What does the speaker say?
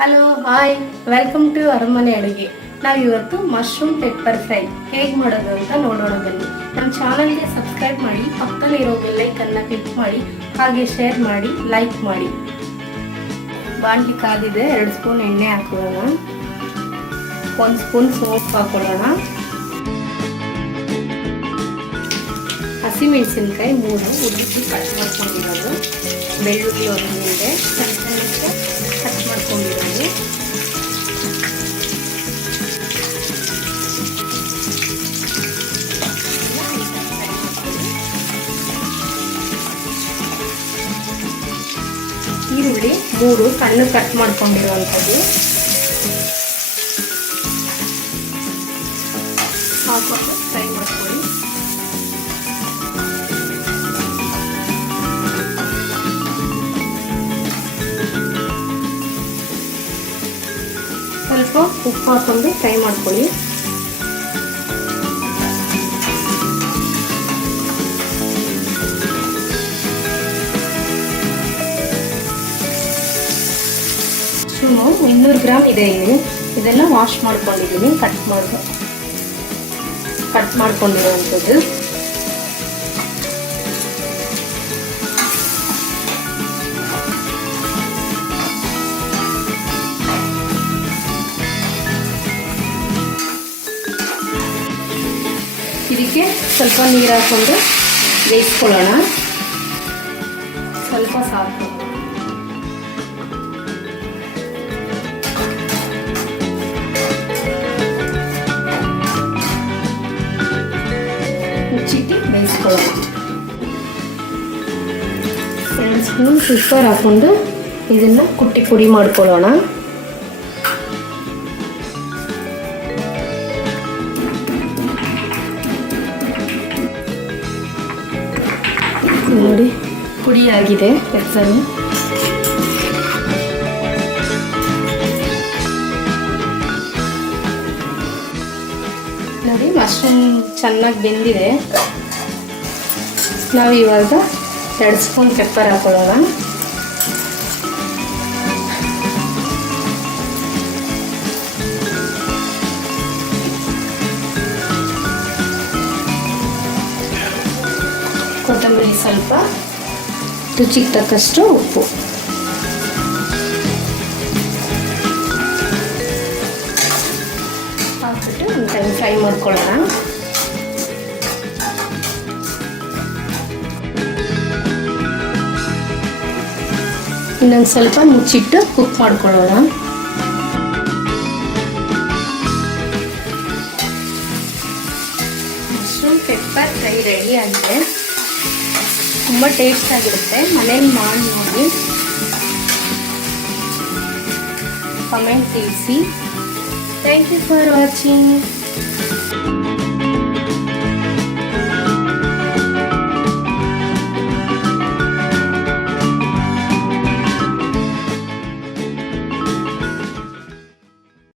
Hello hi welcome to ಅರಮನೆ ಅಡುಗೆ. ನಾವಿವತ್ತು ಮಶ್ರೂಮ್ ಪೆಪ್ಪರ್ ಫ್ರೈ ಹೇಗೆ ಮಾಡೋದು ಅಂತ ನೋಡೋಣ ಬನ್ನಿ. ನಮ್ಮ ಚಾನಲ್ಗೆ ಸಬ್ಸ್ಕ್ರೈಬ್ ಮಾಡಿ, ಪಕ್ಕದಲ್ಲಿರೋ ಬೆಲ್ಲೈಕನ್ನ ಕ್ಲಿಕ್ ಮಾಡಿ, ಹಾಗೆ ಶೇರ್ ಮಾಡಿ, ಲೈಕ್ ಮಾಡಿ. ಬಾಣಲಿ ಕಾದಿದೆ, 2 ಸ್ಪೂನ್ ಎಣ್ಣೆ ಹಾಕೊಳ್ಳೋಣ, 1 ಸ್ಪೂನ್ ಸೋಪ್ ಹಾಕೊಳ್ಳೋಣ, ಹಸಿಮೆಣಸಿನ್ಕಾಯಿ 3 ಉದ್ದಿಸಿ ಕಟ್ ಮಾಡ್ಕೊಂಡಿರೋದು, ಬೆಳ್ಳುಳ್ಳಿ 1 ಗಂಟೆ ಸಣ್ಣಕ್ಕೆ ಕಟ್ ಮಾಡ್ಕೊಂಡಿರೋದು, ಈರುಳ್ಳಿ 3 ಸಣ್ಣ ಕಟ್ ಮಾಡ್ಕೊಂಡಿರುವಂಥದ್ದು ಹಾಕೊಂಡು ಫ್ರೈ ಮಾಡ್ಕೊಳ್ಳಿ. ಸ್ವಲ್ಪ ಉಪ್ಪು ಹಾಕೊಂಡು ಫ್ರೈ ಮಾಡ್ಕೊಳ್ಳಿ. ಮಶ್ರೂಮು 200 ಗ್ರಾಮ್ ಇದೆ ಇಲ್ಲಿ. ಇದೆಲ್ಲ ವಾಶ್ ಮಾಡ್ಕೊಂಡಿದ್ದೀನಿ, ಕಟ್ ಮಾಡ್ಕೊಂಡಿರುವಂಥದ್ದು. ಇದಕ್ಕೆ ಸ್ವಲ್ಪ ನೀರು ಹಾಕೊಂಡು ಬೇಯಿಸ್ಕೊಳ್ಳೋಣ. ಸ್ವಲ್ಪ ಸಾಕು. ಮುಚ್ಚಿಟ್ಟು ಬೇಯಿಸ್ಕೊಳ್ಳೋಣ. 2 ಸ್ಪೂನ್ ಪೆಪ್ಪರ್ ಹಾಕೊಂಡು ಇದನ್ನು ಕುಟ್ಟಿ ಪುಡಿ ಮಾಡ್ಕೊಳ್ಳೋಣ. ನೋಡಿ, ಪುಡಿ ಆಗಿದೆ ಪೆಪ್ಪರು. ನೋಡಿ, ಮಶ್ರೂಮ್ ಚೆನ್ನಾಗಿ ಬೆಂದಿದೆ. ನಾವು ಇವಾಗ 2 ಸ್ಪೂನ್ ಪೆಪ್ಪರ್ ಹಾಕೊಳ್ಳೋಣ. ಕೊತ್ತಂಬರಿ ಸ್ವಲ್ಪ, ರುಚಿಗೆ ತಕ್ಕಷ್ಟು ಉಪ್ಪು. ಹಾಕ್ಬಿಟ್ಟು ಒಂದು ಟೈಮ್ ಫ್ರೈ ಮಾಡ್ಕೊಳ್ಳೋಣ. ಇನ್ನೊಂದು ಸ್ವಲ್ಪ ಮುಚ್ಚಿಟ್ಟು ಕುಕ್ ಮಾಡ್ಕೊಳ್ಳೋಣ. ಮಶ್ರೂಮ್ ಪೆಪ್ಪರ್ ಫ್ರೈ ರೆಡಿ ಆಗಿದೆ. ತುಂಬ ಟೇಸ್ಟ್ ಆಗಿರುತ್ತೆ. ಮನೇಲಿ ಮಾಡಿ ನೋಡಿ, ಕಮೆಂಟ್ ತಿಳಿಸಿ. Thank you for watching.